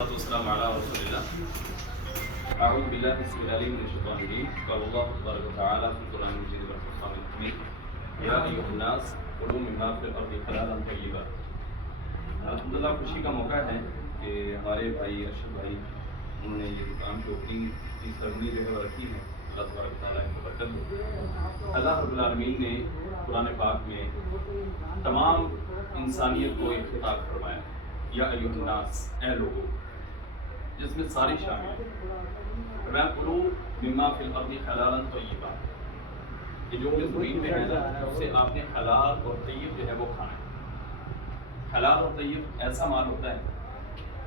والسلام على رسول الله أعوذ بالله بسم الله من الشيطان الرجيم قال الله تبارك وتعالى في القرآن المجيد والفرقان الحميد يا أيها الناس كلوا مما في الأرض حلالا طيبا۔ الحمدللہ خوشی کا موقع ہے کہ ہمارے بھائی ارشد بھائی انہوں نے یہ دکان کی اوپننگ کی سرمنی جو ہے وہ رکھی ہے۔ اللہ تبارک و تعالیٰ کو برکت دے۔ اللہ رب العالمین نے قرآن پاک میں تمام انسانیت کو ایک خطاب فرمایا، یا ایھا الناس، اے لوگوں، جس میں ساری شامل ہیں۔ میں کلوا مما فی الارض حلالا طیبا، کہ جو زمین میں ہے نا اسے آپ نے حلال اور طیب جو ہے وہ کھانا ہے۔ حلال اور طیب ایسا مال ہوتا ہے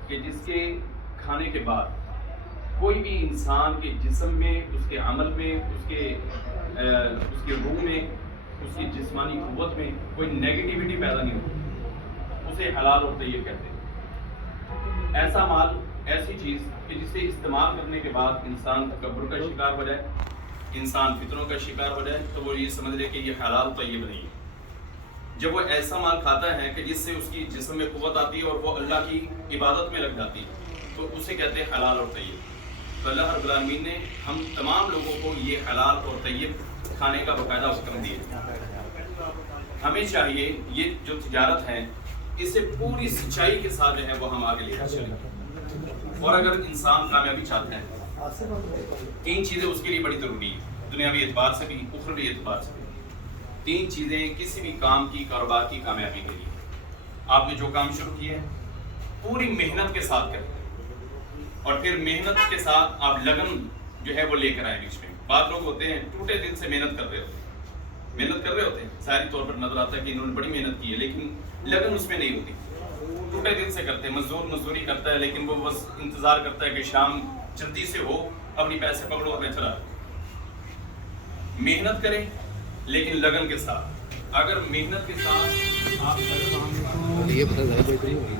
کہ جس کے کھانے کے بعد کوئی بھی انسان کے جسم میں، اس کے عمل میں، اس کے روح میں، اس کی جسمانی قوت میں کوئی نیگیٹیوٹی پیدا نہیں ہوتی، اسے حلال اور طیب کہتے ہیں۔ ایسا مال، ایسی چیز کہ جسے استعمال کرنے کے بعد انسان تکبر کا شکار ہو جائے، انسان فتنوں کا شکار ہو جائے، تو وہ یہ سمجھ لے کہ یہ حلال طیب نہیں ہے۔ جب وہ ایسا مال کھاتا ہے کہ جس سے اس کی جسم میں قوت آتی ہے اور وہ اللہ کی عبادت میں لگ جاتی ہے، تو اسے کہتے ہیں حلال اور طیب۔ تو اللہ رب العالمین نے ہم تمام لوگوں کو یہ حلال اور طیب کھانے کا باقاعدہ حکم دیا۔ ہمیں چاہیے یہ جو تجارت ہے اسے پوری سچائی کے ساتھ جو ہے وہ ہم آگے لے کر چلیں۔ اور اگر انسان کامیابی چاہتا ہے، تین چیزیں اس کے لیے بڑی ضروری ہیں، دنیاوی اعتبار سے بھی، اخروی اعتبار سے بھی۔ تین چیزیں کسی بھی کام کی، کاروبار کی کامیابی کے لیے۔ آپ نے جو کام شروع کیا ہے پوری محنت کے ساتھ کریں، اور پھر محنت کے ساتھ آپ لگن جو ہے وہ لے کر آئیں بیچ میں۔ بعض لوگ ہوتے ہیں ٹوٹے دل سے محنت کر رہے ہوتے ہیں، ظاہری طور پر نظر آتا ہے کہ انہوں نے بڑی محنت کی ہے، لیکن لگن اس میں نہیں ہوتی۔ ٹوٹے دل سے کرتے ہیں، مزدوری کرتا ہے، لیکن وہ بس انتظار کرتا ہے کہ شام جلدی سے ہو، اپنی پیسے پکڑو اور میں چلا۔ محنت کریں لیکن لگن کے ساتھ۔ اگر محنت کے ساتھ آپ یہ بتا زیادہ بہتری ہوگی۔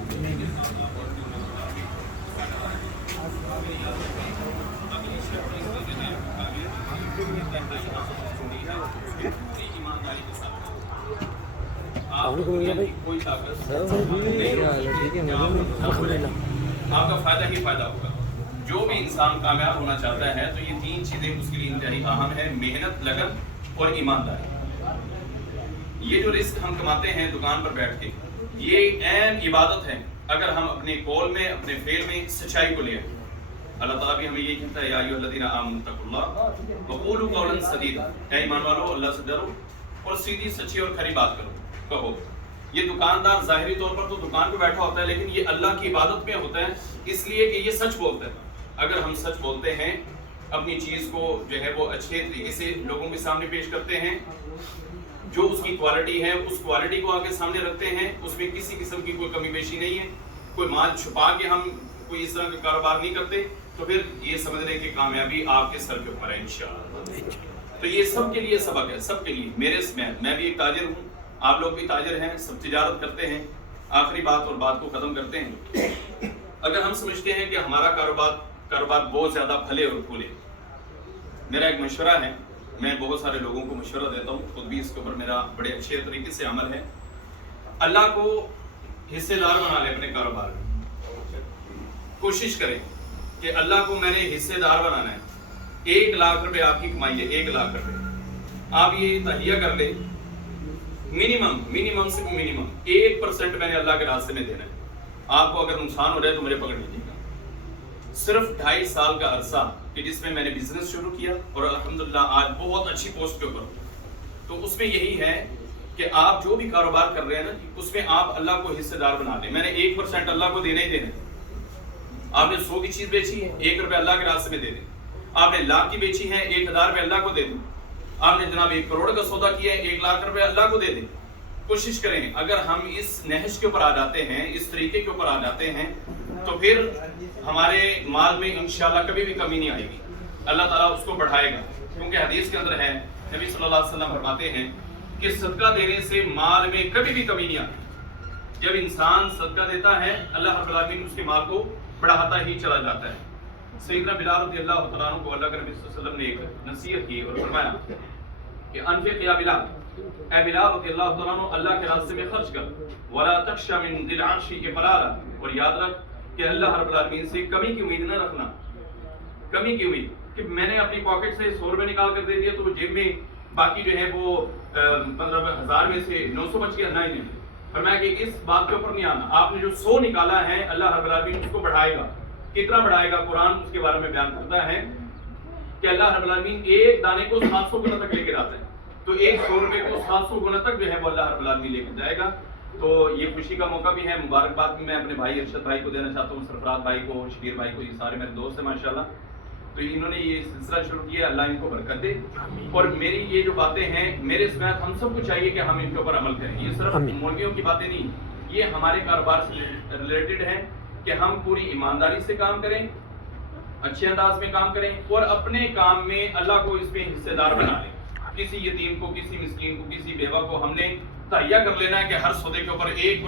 آپ کا فائدہ ہی فائدہ ہوگا۔ جو بھی انسان کامیاب ہونا چاہتا ہے تو یہ تین چیزیں اس کے لیے انتہائی اہم ہے: محنت، لگن اور ایمانداری۔ یہ جو رزق ہم کماتے ہیں دکان پر بیٹھ کے، یہ عین عبادت ہے اگر ہم اپنے قول میں، اپنے فعل میں سچائی کو لے آئیں۔ اللہ تعالیٰ بھی ہمیں یہ کہتا ہے، یا ایھا الذین آمنوا اتقوا اللہ وقولوا قولا سدیدا، اے ایمان والو اللہ سے ڈرو اور سیدھی سچی اور کھری بات کہو۔ یہ دکاندار ظاہری طور پر تو دکان پہ بیٹھا ہوتا ہے، لیکن یہ اللہ کی عبادت میں ہوتا ہے، اس لیے کہ یہ سچ بولتا ہے۔ اگر ہم سچ بولتے ہیں، اپنی چیز کو جو ہے وہ اچھے طریقے سے لوگوں کے سامنے پیش کرتے ہیں، جو اس کی کوالٹی ہے اس کوالٹی کو آگے سامنے رکھتے ہیں، اس میں کسی قسم کی کوئی کمی بیشی نہیں ہے، کوئی مال چھپا کے ہم کوئی اس طرح کا کاروبار نہیں کرتے، تو پھر یہ سمجھ لیں کہ کامیابی آپ کے سر کے اوپر ہے انشاءاللہ۔ تو یہ سب کے لیے سبق ہے، سب کے لیے۔ میں بھی ایک تاجر ہوں، آپ لوگ بھی تاجر ہیں، سب تجارت کرتے ہیں۔ آخری بات اور بات کو ختم کرتے ہیں۔ اگر ہم سمجھتے ہیں کہ ہمارا کاروبار بہت زیادہ پھلے اور پھولے، میرا ایک مشورہ ہے، میں بہت سارے لوگوں کو مشورہ دیتا ہوں، خود بھی اس کے اوپر میرا بڑے اچھے طریقے سے عمل ہے۔ اللہ کو حصے دار بنا لیں اپنے کاروبار میں۔ کوشش کریں کہ اللہ کو میں نے حصے دار بنانا ہے۔ 1 لاکھ روپے آپ کی کمائی ہے، 1 لاکھ روپے آپ یہ تہیہ کر لیں، منیمم سے منیمم 1% میں نے اللہ کے راستے میں دینا ہے۔ آپ کو اگر نقصان ہو جائے تو مجھے پکڑ لیجیے گا۔ صرف 2.5 سال کا عرصہ کہ جس میں نے بزنس شروع کیا اور الحمدللہ آج بہت اچھی پوسٹ کے اوپر ہوں، تو اس میں یہی ہے کہ آپ جو بھی کاروبار کر رہے ہیں نا، اس میں آپ اللہ کو حصے دار بنا دیں۔ میں نے 1% اللہ کو دینا ہی دینا ہے۔ آپ نے 100 کی چیز بیچی ہے، 1 روپے اللہ کے راستے میں دے دیں۔ آپ نے 1 لاکھ کی بیچی ہے، 1000 روپے اللہ کو دے دیں۔ آپ نے جناب 1 کروڑ کا سودا کیا ہے، 1 لاکھ روپے اللہ کو دے دیں۔ کوشش کریں، اگر ہم اس نہج کے اوپر آ جاتے ہیں، اس طریقے کے اوپر آ جاتے ہیں، تو پھر ہمارے مال میں انشاءاللہ کبھی بھی کمی نہیں آئے گی، اللہ تعالیٰ اس کو بڑھائے گا۔ کیونکہ حدیث کے اندر ہے، نبی صلی اللہ علیہ وسلم فرماتے ہیں کہ صدقہ دینے سے مال میں کبھی بھی کمی نہیں آتی۔ جب انسان صدقہ دیتا ہے، اللہ رب العالمین اس کے مال کو بڑھاتا ہی چلا جاتا ہے۔ سیدنا بلال رضی اللہ تعالیٰ عنہ کو اللہ کے نبی صلی اللہ علیہ وسلم نے ایک نصیحت کی اور فرمایا کہ انفق یا بلال، اے بلال رضی اللہ عنہ، اللہ کے راستے میں خرچ کر، ولا تخشى من ذی العرش اقرارا، اور یاد رکھ کہ اللہ رب العالمین سے کمی کی امید نہ رکھنا. کمی کی امید کہ میں نے اپنی پاکٹ سے 100 روپے نکال کر دے دیا تو وہ جیب میں باقی جو ہے وہ مطلب 1000 میں سے 900 بچ گیا. نہیں. فرمایا کہ اس بات کے اوپر نہیں آنا. آپ نے جو 100 نکالا ہے اللہ رب العالمین اس کو بڑھائے گا. کتنا بڑھائے گا؟ قرآن اس کے بارے میں بیان کرتا ہے کہ اللہ رب العالمین ایک دانے کو 700 گنا تک لے کے آتا ہے. تو ایک 100 روپے کو 700 گنا تک جو ہے وہ اللہ رب العالمین لے کے جائے گا. تو یہ خوشی کا موقع بھی ہے. مبارکباد میں اپنے بھائی ارشد بھائی کو دینا چاہتا ہوں, سرفراز بھائی کو, شبیر بھائی کو. یہ سارے میرے دوست ہیں ماشاءاللہ. تو انہوں نے یہ سلسلہ شروع کیا, اللہ ان کو برکت دے. اور میری یہ جو باتیں ہیں میرے سمیت ہم سب کو چاہیے کہ ہم ان کے اوپر عمل کریں. یہ صرف مولویوں کی باتیں نہیں, یہ ہمارے کاروبار سے ریلیٹڈ ہے کہ ہم پوری ایمانداری سے کام کریں, اچھے انداز میں کام کریں اور اپنے کام میں اللہ کو اس میں حصے دار بنا لیں. کسی یتیم کو, کسی مسکین کو, کسی بیوہ کو ہم نے تہیا کر لینا ہے کہ ہر سودے کے اوپر ایک